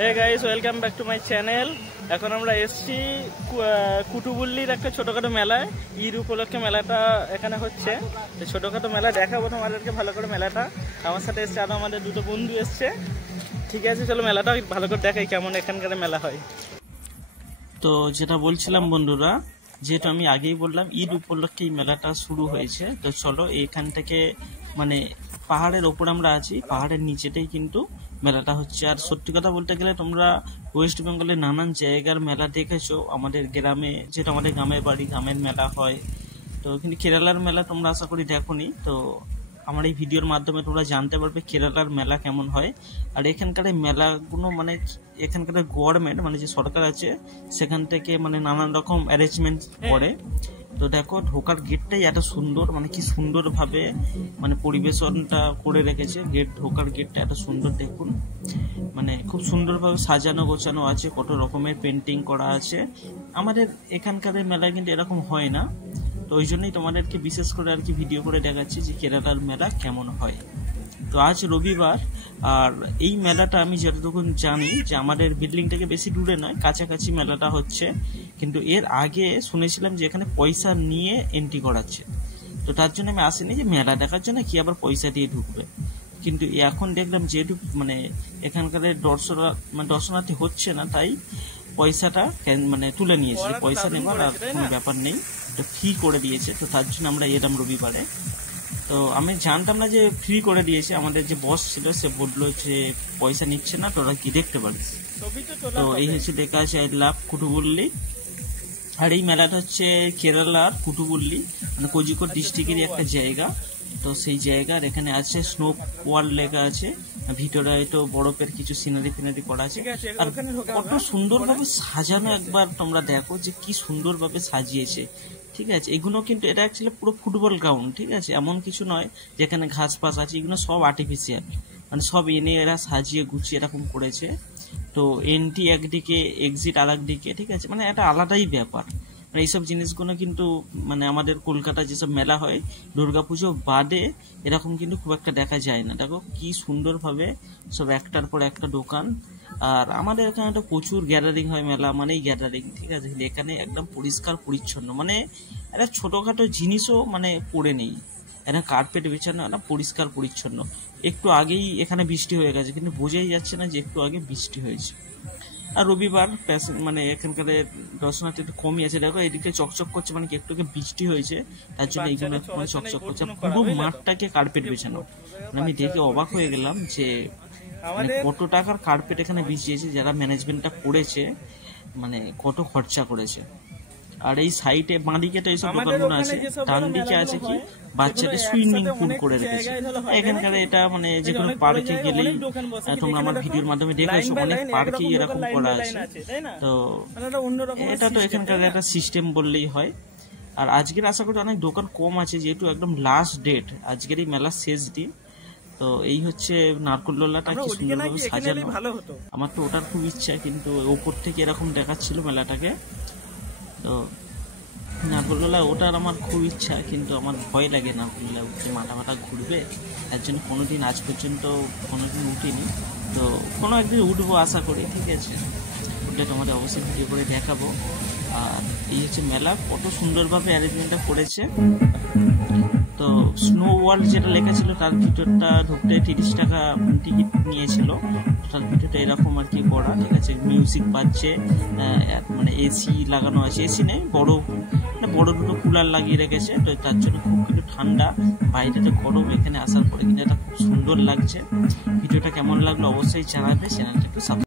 Hey guys, welcome back to my channel. এখন আমরা এসছি কুটুবুল্লির একটা ছোটখাটো মেলায়। ঈদ উপলক্ষে মেলাটা এখানে হচ্ছে। ছোটখাটো মেলা দেখাবো তোমাদেরকে ভালো করে মেলাটা। আমার সাথে এসছে আরো আমাদের দুটো বন্ধু এসছে। ঠিক আছে, চলো মেলাটা ভালো করে দেখাই কেমন এখানকার মেলা হয়। তো যেটা বলছিলাম বন্ধুরা, যেহেতু আমি আগেই বললাম ঈদ উপলক্ষে এই মেলাটা শুরু হয়েছে। তো চলো এখান থেকে মানে পাহাড়ের ওপর আমরা আছি, পাহাড়ের নিচেটাই কিন্তু মেলাটা হচ্ছে। আর সত্যি কথা বলতে গেলে তোমরা ওয়েস্ট বেঙ্গলের নানান জায়গার মেলা দেখেছো, আমাদের গ্রামে যেটা আমাদের গ্রামের বাড়ি, গ্রামের মেলা হয়। তো কিন্তু কেরালার মেলা তোমরা আশা করি দেখোনি। তো আমার এই ভিডিওর মাধ্যমে তোমরা জানতে পারবে কেরালার মেলা কেমন হয়। আর এখানকার মেলাগুলো মানে এখানকার গভর্নমেন্ট মানে যে সরকার আছে সেখান থেকে মানে নানান রকম অ্যারেঞ্জমেন্ট করে। তো দেখো ঢোকার গেটটাই এত সুন্দর, মানে কি সুন্দরভাবে মানে পরিবেশনটা করে রেখেছে। ঢোকার গেটটা এত সুন্দর, দেখুন মানে খুব সুন্দরভাবে সাজানো গোছানো আছে, কত রকমের পেন্টিং করা আছে। আমাদের এখানকার মেলায় কিন্তু এরকম হয় না। তো ওই জন্যই তোমাদেরকে বিশেষ করে আর কি ভিডিও করে দেখাচ্ছি যে কেরালার মেলা কেমন হয়। তো আজ রবিবার, আর এই মেলাটা আমি যতটুকু জানি যে আমাদের বিল্ডিং থেকে বেশি দূরে নয়, কাছাকাছি মেলাটা হচ্ছে। কিন্তু এর আগে শুনেছিলাম যে এখানে পয়সা নিয়ে এন্ট্রি করাচ্ছে। তো তার জন্য আমি আসিনি যে মেলা দেখার জন্য কি আবার পয়সা দিয়ে ঢুকবে। কিন্তু এখন দেখলাম যেহেতু মানে এখানকার দর্শনার্থী হচ্ছে না, তাই পয়সাটা মানে তুলে নিয়েছে, পয়সা নেবার আর কোনো ব্যাপার নেই, তো ফ্রি করে দিয়েছে। তো তার জন্য আমরা এলাম রবিবারে। তো আমি জানতাম না যে ফ্রি করে দিয়েছে। আমাদের যে বস ছিল সে বললো যে পয়সা নিচ্ছে না, তোরা কি দেখতে পারিস। তো এই হচ্ছে লেখা আছে আই লাভ কুটুবুল্লি। আর এই মেলাটা হচ্ছে কেরালার কুটুবুল্লি মানে কোজিকোড ডিস্ট্রিক্টেরই একটা জায়গা। তো সেই জায়গার এখানে আছে স্নো ওয়ার্ল্ড লেখা আছে, ভিতরে হয়তো বরফের কিছু সিনারি ফিনারি করা আছে। আর কত সুন্দরভাবে সাজানো, একবার তোমরা দেখো যে কি সুন্দরভাবে সাজিয়েছে। ঠিক আছে, এগুলো কিন্তু এটা অ্যাকচুয়ালি পুরো ফুটবল গ্রাউন্ড। ঠিক আছে, এমন কিছু নয় যেখানে ঘাস পাস আছে, এগুলো সব আর্টিফিশিয়াল, মানে সব এনে এরা সাজিয়ে গুছিয়ে এরকম করেছে। তো এন্ট্রি একদিকে, এক্সিট আর একদিকে। ঠিক আছে, মানে একটা আলাদাই ব্যাপার। মানে এইসব জিনিসগুলো কিন্তু মানে আমাদের কলকাতা যেসব মেলা হয় দুর্গাপুজো বাদে এরকম কিন্তু খুব একটা দেখা যায় না। দেখো কি সুন্দরভাবে সব একটার পর একটা দোকান। আর আমাদের এখানে তো প্রচুর গ্যাদারিং হয়, মেলা মানেই গ্যাদারিং। ঠিক আছে, এখানে একদম পরিষ্কার পরিচ্ছন্ন, মানে একটা ছোটখাটো জিনিসও মানে পড়ে নেই, একটা কার্পেট বিছানো, একটা পরিষ্কার পরিচ্ছন্ন। একটু আগেই এখানে বৃষ্টি হয়ে গেছে, কিন্তু বোঝাই যাচ্ছে না যে একটু আগে বৃষ্টি হয়েছে। আর রবিবার মানে এখানকার দর্শনার্থী একটু কমই আছে। দেখো এদিকে চকচক করছে, মানে একটু বৃষ্টি হয়েছে তার জন্য এইগুলো চকচক করছে। পুরো মাঠটাকে কার্পেট বিছানো, মানে আমি দেখে অবাক হয়ে গেলাম যে মানে কত টাকার কার্পেট এখানে বিছিয়েছে, যারা ম্যানেজমেন্টটা করেছে মানে কত খরচা করেছে। আর এই সাইডে বাঁদিকে তো এইসব দোকানগুলো আছে, ডান দিকে আছে কি বাচ্চাদের সুইমিং পুল করে রেখেছে। এখানকার এটা মানে যে কোনো পার্কে গেলেই তোমরা আমার ভিডিওর মাধ্যমে দেখেছো, অনেক পার্কেই এরকম করা আছে। তো এটা তো এখানকার একটা সিস্টেম বললেই হয়। আর আজকের আশা করি অনেক দোকান কম আছে, যেহেতু একদম লাস্ট ডেট, আজকের এই মেলার শেষ দিন। তো এই হচ্ছে নারকোলদোলাটা কি সুন্দরভাবে সাজানো। আমার তো ওটার খুব ইচ্ছা, কিন্তু ওপর থেকে এরকম দেখাচ্ছিল মেলাটাকে। তো নারকোলদোলা ওটার আমার খুব ইচ্ছা, কিন্তু আমার ভয় লাগে নারকোলদোলা উঠতে, মাথা ঘুরবে। তার জন্য কোনোদিন আজ পর্যন্ত কোনোদিন উঠিনি। তো কোনো একদিন উঠবো আশা করি। ঠিক আছে, উঠলে তোমাদের অবশ্যই ভিডিও করে দেখাবো। আর এই হচ্ছে মেলা, কত সুন্দরভাবে অ্যারেঞ্জমেন্টটা করেছে। তো স্নো ওয়ার্ল্ড যেটা লেখা ছিল তার ভিতরটা ঢুকতে 30 টাকা টিকিট নিয়েছিল। তার ভিতরটা এরকম আর কি করা। ঠিক আছে, মিউজিক বাজছে, মানে এসি লাগানো আছে, এসি নেই, বড় দুটো কুলার লাগিয়ে রেখেছে। তো তার জন্য খুব কিন্তু ঠান্ডা, বাইরেটা গরম। এখানে আসার পরে কিন্তু এটা খুব সুন্দর লাগছে। ভিডিওটা কেমন লাগলো অবশ্যই জানাবে, চ্যানেলটা একটু